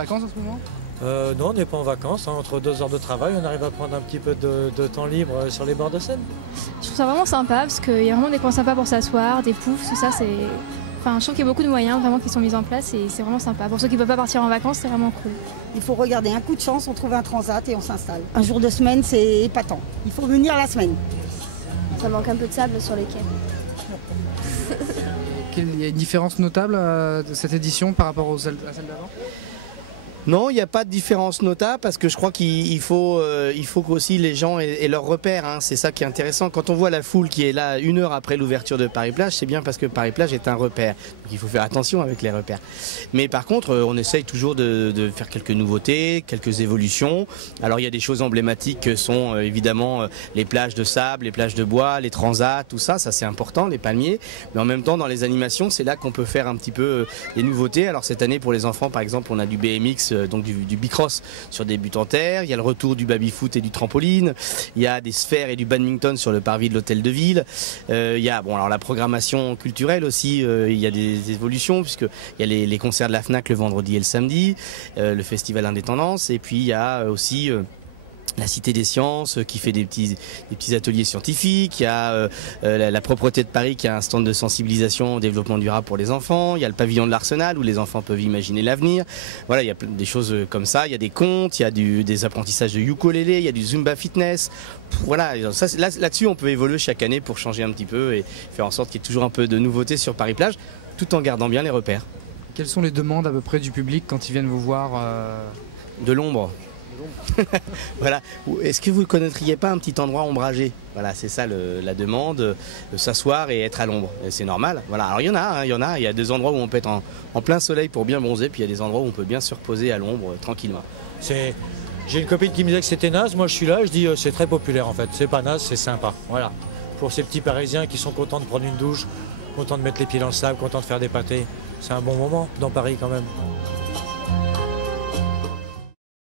vacances en ce moment? Non, on n'est pas en vacances. Hein. Entre 2 heures de travail, on arrive à prendre un petit peu de temps libre sur les bords de Seine. Je trouve ça vraiment sympa parce qu'il y a vraiment des coins sympas pour s'asseoir, des poufs, tout ça. Enfin, je trouve qu'il y a beaucoup de moyens vraiment qui sont mis en place et c'est vraiment sympa. Pour ceux qui ne peuvent pas partir en vacances, c'est vraiment cool. Il faut regarder un coup de chance, on trouve un transat et on s'installe. Un jour de semaine, c'est épatant. Il faut venir la semaine. Ça manque un peu de sable sur les quais. Il y a une différence notable de cette édition par rapport à celle d'avant? Non, il n'y a pas de différence notable parce que je crois qu'il faut qu'aussi les gens aient leurs repères. Hein. C'est ça qui est intéressant. Quand on voit la foule qui est là 1 heure après l'ouverture de Paris-Plage, c'est bien parce que Paris-Plage est un repère. Donc il faut faire attention avec les repères. Mais par contre, on essaye toujours de faire quelques nouveautés, quelques évolutions. Alors il y a des choses emblématiques que sont évidemment les plages de sable, les plages de bois, les transats, tout ça, ça c'est important, les palmiers. Mais en même temps, dans les animations, c'est là qu'on peut faire un petit peu les nouveautés. Alors cette année, pour les enfants, par exemple, on a du BMX, donc du bicross sur des buts en terre, il y a le retour du baby-foot et du trampoline, il y a des sphères et du badminton sur le parvis de l'hôtel de ville, il y a alors la programmation culturelle aussi, il y a des évolutions puisqu'il y a les concerts de la FNAC le vendredi et le samedi, le festival Indépendance, et puis il y a aussi la Cité des Sciences qui fait des petits ateliers scientifiques, il y a la Propreté de Paris qui a un stand de sensibilisation au développement durable pour les enfants, il y a le pavillon de l'Arsenal où les enfants peuvent imaginer l'avenir. Voilà, il y a des choses comme ça, il y a des contes, il y a des apprentissages de ukulélé, il y a du Zumba Fitness. Voilà, là-dessus on peut évoluer chaque année pour changer un petit peu et faire en sorte qu'il y ait toujours un peu de nouveauté sur Paris-Plage tout en gardant bien les repères. Quelles sont les demandes à peu près du public quand ils viennent vous voir De l'ombre. Voilà. Est-ce que vous ne connaîtriez pas un petit endroit ombragé? Voilà, c'est ça la demande, s'asseoir et être à l'ombre. C'est normal. Voilà. Alors il y en a, il y a des endroits où on peut être en plein soleil pour bien bronzer, puis il y a des endroits où on peut bien se reposer à l'ombre tranquillement. J'ai une copine qui me disait que c'était naze, moi je suis là, je dis c'est très populaire en fait. C'est pas naze, c'est sympa. Voilà. Pour ces petits Parisiens qui sont contents de prendre une douche, contents de mettre les pieds dans le sable, contents de faire des pâtés, c'est un bon moment dans Paris quand même.